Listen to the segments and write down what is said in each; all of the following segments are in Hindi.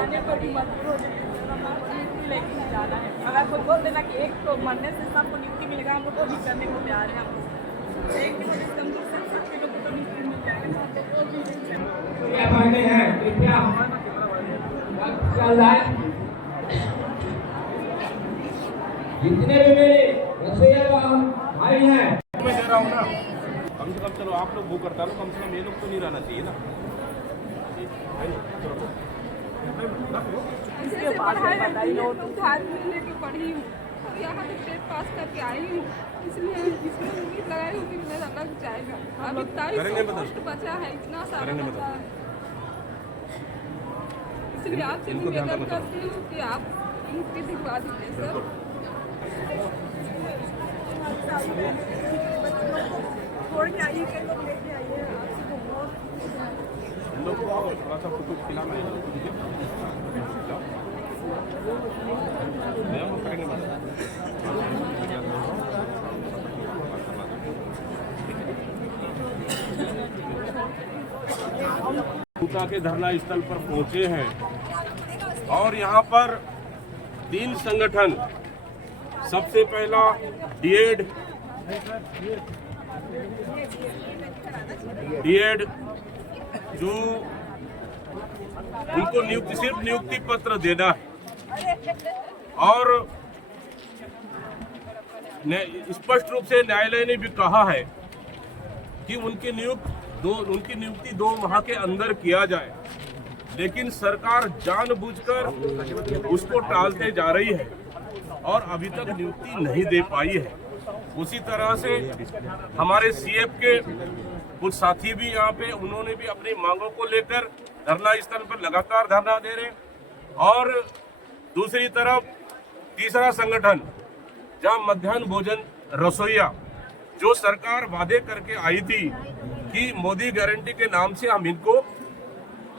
जाने पर भी मजबूर हो जाते हैं, नियुक्ति लेके ही जाना है। अगर कोई बोल देना कि एक तो मरने से सबको नियुक्ति मिलेगा, हम लोग वो भी करने को तैयार है। हम लोग एक की वजह से हम लोग सबके लोग को नियुक्ति मिल जाएगा। क्या फायदे हैं कृपया चल रहा है। जितने भी मेरे रसोईया भाई हैं मैं दे रहा हूँ ना, कम से कम चलो आप लोग भूख हड़ताल, कम से कम ये लोग तो नहीं रहना चाहिए ना। इसके बाद उधार लेके पढ़ी हूँ, अब यहाँ पे टेट पास करके आई हूँ, इसलिए इसमें उम्मीद लगाई हूँ कि मेरा लग जाएगा। अभी 2300 पोस्ट बचा है, इतना सारा बचा है, इसलिए आपसे निवेदन करती हूँ कि आप नियुक्ति दिलवा दीजिए सर। छोड़ के आइए, कई लोग लेके आइए, आपसे बहुत इन लोग को थोड़ा सा कुछ खिलाना है, करेंगे जनता के धरना स्थल पर पहुंचे हैं और यहाँ पर 3 संगठन, सबसे पहला डीएड जो उनको सिर्फ नियुक्ति पत्र देना है और स्पष्ट रूप से न्यायालय ने भी कहा है कि उनकी नियुक्ति 2 माह के अंदर किया जाए, लेकिन सरकार जानबूझकर उसको टालते जा रही है और अभी तक नियुक्ति नहीं दे पाई है। उसी तरह से हमारे सीएफ के कुछ साथी भी यहाँ पे, उन्होंने भी अपनी मांगों को लेकर धरना स्थल पर लगातार धरना दे रहे हैं। और दूसरी तरफ तीसरा संगठन, जहाँ मध्याह्न भोजन रसोईया, जो सरकार वादे करके आई थी कि मोदी गारंटी के नाम से हम इनको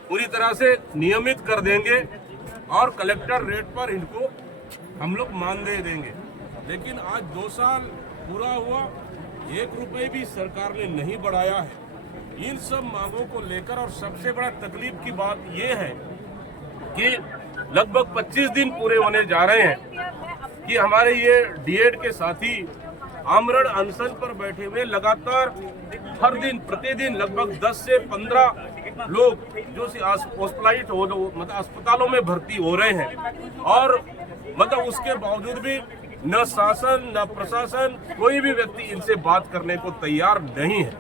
पूरी तरह से नियमित कर देंगे और कलेक्टर रेट पर इनको हम लोग मानदेय देंगे, लेकिन आज 2 साल पूरा हुआ, 1 रुपए भी सरकार ने नहीं बढ़ाया है। इन सब मांगों को लेकर और सबसे बड़ा तकलीफ की बात यह है कि लगभग 25 दिन पूरे होने जा रहे हैं कि हमारे ये डीएड के साथी आमरण अनशन पर बैठे हुए लगातार हर दिन प्रतिदिन लगभग 10 से 15 लोग जो हॉस्पिटलाइज हो, मतलब अस्पतालों में भर्ती हो रहे हैं और मतलब उसके बावजूद भी न शासन न प्रशासन कोई भी व्यक्ति इनसे बात करने को तैयार नहीं है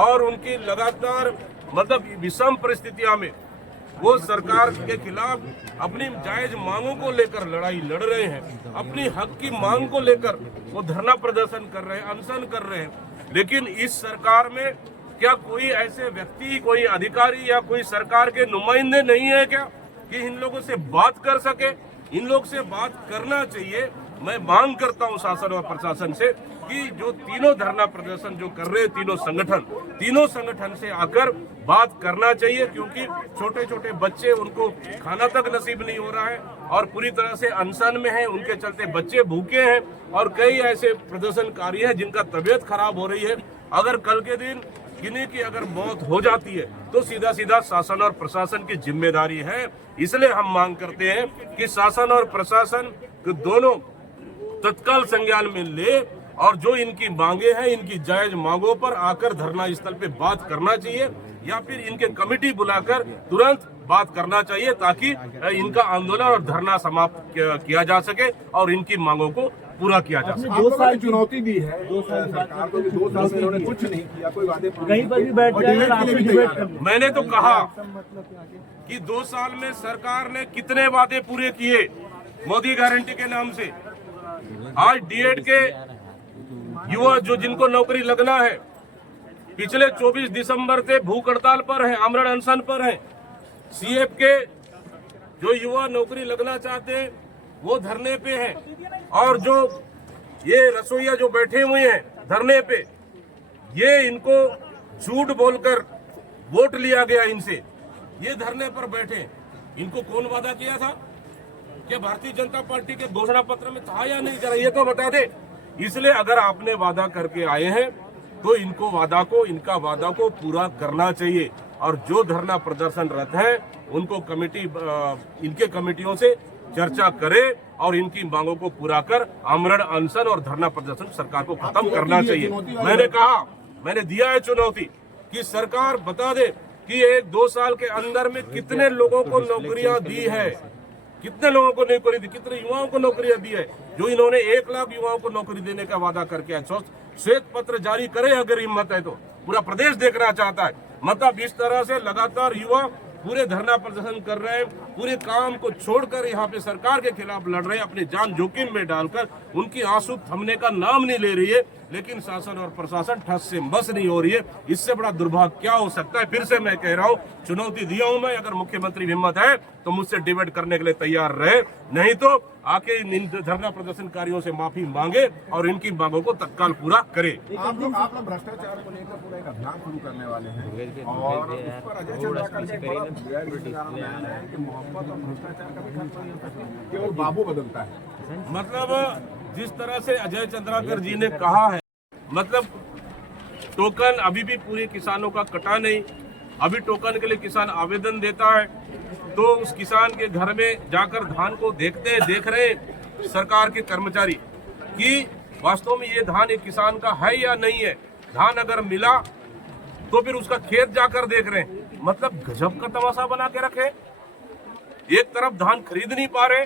और उनकी लगातार मतलब विषम परिस्थितियों में वो सरकार के खिलाफ अपनी जायज मांगों को लेकर लड़ाई लड़ रहे हैं, अपनी हक की मांग को लेकर वो धरना प्रदर्शन कर रहे हैं, अनशन कर रहे हैं। लेकिन इस सरकार में क्या कोई ऐसे व्यक्ति, कोई अधिकारी या कोई सरकार के नुमाइंदे नहीं है क्या कि इन लोगों से बात कर सके? इन लोग से बात करना चाहिए। मैं मांग करता हूं शासन और प्रशासन से कि जो तीनों धरना प्रदर्शन जो कर रहे हैं तीनों संगठन से आकर बात करना चाहिए, क्योंकि छोटे छोटे बच्चे, उनको खाना तक नसीब नहीं हो रहा है और पूरी तरह से अनशन में है, उनके चलते बच्चे भूखे हैं और कई ऐसे प्रदर्शनकारी हैं जिनका तबीयत खराब हो रही है। अगर कल के दिन किन्हीं की अगर मौत हो जाती है तो सीधा सीधा शासन और प्रशासन की जिम्मेदारी है। इसलिए हम मांग करते हैं कि शासन और प्रशासन दोनों तत्काल संज्ञान में ले और जो इनकी मांगे हैं, इनकी जायज मांगों पर आकर धरना स्थल पे बात करना चाहिए या फिर इनके कमेटी बुलाकर तुरंत बात करना चाहिए ताकि इनका आंदोलन और धरना समाप्त किया जा सके और इनकी मांगों को पूरा किया जा सके। 2 साल चुनौती दी है, 2 साल सरकार को, 2 साल में उन्होंने कुछ नहीं किया, कोई वादे कहीं पर भी बैठ जाए। मैंने तो कहा कि 2 साल में सरकार ने कितने वादे पूरे किए मोदी गारंटी के नाम से। आज डीएड के युवा जो जिनको नौकरी लगना है, पिछले 24 दिसंबर से भूख हड़ताल पर हैं, आमरण अनशन पर हैं। सीएफ के जो युवा नौकरी लगना चाहते हैं वो धरने पे हैं और जो ये रसोईया जो बैठे हुए हैं धरने पे, ये इनको झूठ बोलकर वोट लिया गया इनसे, ये धरने पर बैठे। इनको कौन वादा किया था? क्या भारतीय जनता पार्टी के घोषणा पत्र में था या नहीं? जरा ये तो बता दे। इसलिए अगर आपने वादा करके आए हैं तो इनका वादा को पूरा करना चाहिए। और जो धरना प्रदर्शनरत हैं उनको कमेटी इनके कमेटियों से चर्चा करे और इनकी मांगों को पूरा कर आमरण अनशन और धरना प्रदर्शन सरकार को खत्म करना चाहिए। मैंने दिया है चुनौती कि सरकार बता दे कि 1-2 साल के अंदर में कितने लोगों को नौकरियां दी है, कितने लोगों को नौकरी दी, कितने युवाओं को नौकरियां दी है। जो इन्होंने 1 लाख युवाओं को नौकरी देने का वादा करके आए, श्वेत पत्र जारी करे अगर हिम्मत है तो। पूरा प्रदेश देखना चाहता है। मतलब इस तरह से लगातार युवा पूरे धरना प्रदर्शन कर रहे हैं, पूरे काम को छोड़कर यहाँ पे सरकार के खिलाफ लड़ रहे हैं, अपनी जान जोखिम में डालकर। उनकी आंसू थमने का नाम नहीं ले रही है, लेकिन शासन और प्रशासन ठस से मस नहीं हो रही है। इससे बड़ा दुर्भाग्य क्या हो सकता है। फिर से मैं कह रहा हूँ, चुनौती दिया हूँ मैं, अगर मुख्यमंत्री हिम्मत है तो मुझसे डिबेट करने के लिए तैयार रहे, नहीं तो आके इन धरना प्रदर्शनकारियों से माफी मांगे और इनकी मांगों को तत्काल पूरा करे। आप लोग भ्रष्टाचार को लेकर पूरा एक अभियान शुरू करने वाले हैं और उस पर अजय चंद्राकर जी बड़ा बयान है कि मोहब्बत और भ्रष्टाचार का भी खर्च नहीं हो सकता, केवल बाबू बदलता है। मतलब जिस तरह से अजय चंद्राकर जी ने कहा है, मतलब टोकन अभी भी पूरे किसानों का कटा नहीं। अभी टोकन के लिए किसान आवेदन देता है तो उस किसान के घर में जाकर धान को देख रहे सरकार के कर्मचारी कि वास्तव में ये धान एक किसान का है या नहीं है। धान अगर मिला तो फिर उसका खेत जाकर देख रहे हैं। मतलब गजब का तमाशा बना के रखे। एक तरफ धान खरीद नहीं पा रहे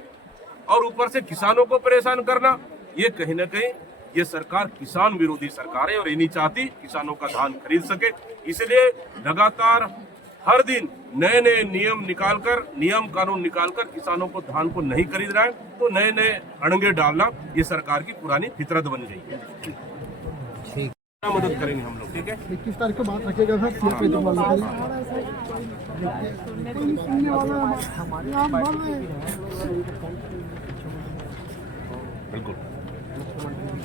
और ऊपर से किसानों को परेशान करना, ये कहीं ना कहीं ये सरकार किसान विरोधी सरकार है और ये नहीं चाहती किसानों का धान खरीद सके। इसलिए लगातार हर दिन नए नए नियम कानून निकालकर किसानों को धान को नहीं खरीद रहा है, तो नए नए अड़ंगे डालना ये सरकार की पुरानी फितरत बन गई है। ठीक, मदद करेंगे हम लोग। ठीक है, 21 तारीख को बात रखेगा सर। बिल्कुल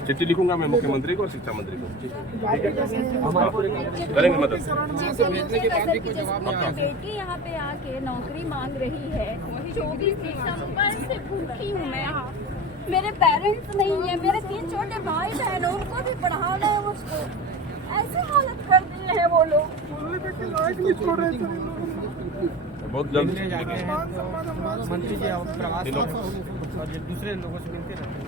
चिट्ठी लिखूंगा मैं मुख्यमंत्री को और शिक्षा मंत्री को। करेंगे मदद। बेटी यहाँ पे आके नौकरी मांग रही है। 24 दिसंबर से भूखी हूँ मैं यहाँ। मेरे पेरेंट्स नहीं है, मेरे 3 छोटे भाई बहन, उनको भी पढ़ाना है मुझको। ऐसे हालत कर दिए हैं वो लोग। बहुत जल्द मंत्री जी और दूसरे लोगों से मिलते रहते हैं।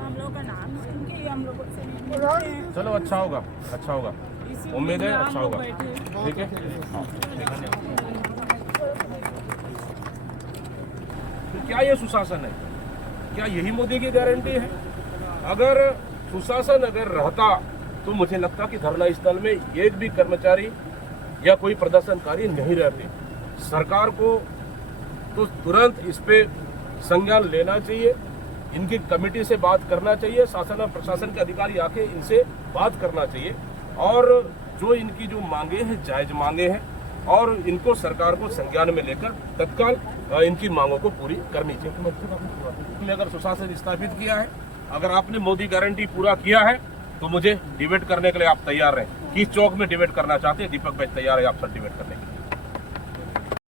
हम लोग का नाम सुन के हम लोगों से मिलते हैं। चलो अच्छा होगा, अच्छा होगा, उम्मीद है अच्छा होगा। ठीक है, तो क्या ये सुशासन है? क्या यही मोदी की गारंटी है? अगर सुशासन अगर रहता तो मुझे लगता कि धरना स्थल में एक भी कर्मचारी या कोई प्रदर्शनकारी नहीं रहते। सरकार को तो तुरंत इस पे संज्ञान लेना चाहिए, इनकी कमेटी से बात करना चाहिए, शासन और प्रशासन के अधिकारी आके इनसे बात करना चाहिए और जो इनकी जो मांगे हैं जायज मांगे हैं और इनको सरकार को संज्ञान में लेकर तत्काल इनकी मांगों को पूरी करनी चाहिए। अगर सुशासन स्थापित किया है, अगर आपने मोदी गारंटी पूरा किया है तो मुझे डिबेट करने के लिए आप तैयार रहें। किस चौक में डिबेट करना चाहते हैं, दीपक भाई तैयार है आपसे डिबेट करने के लिए।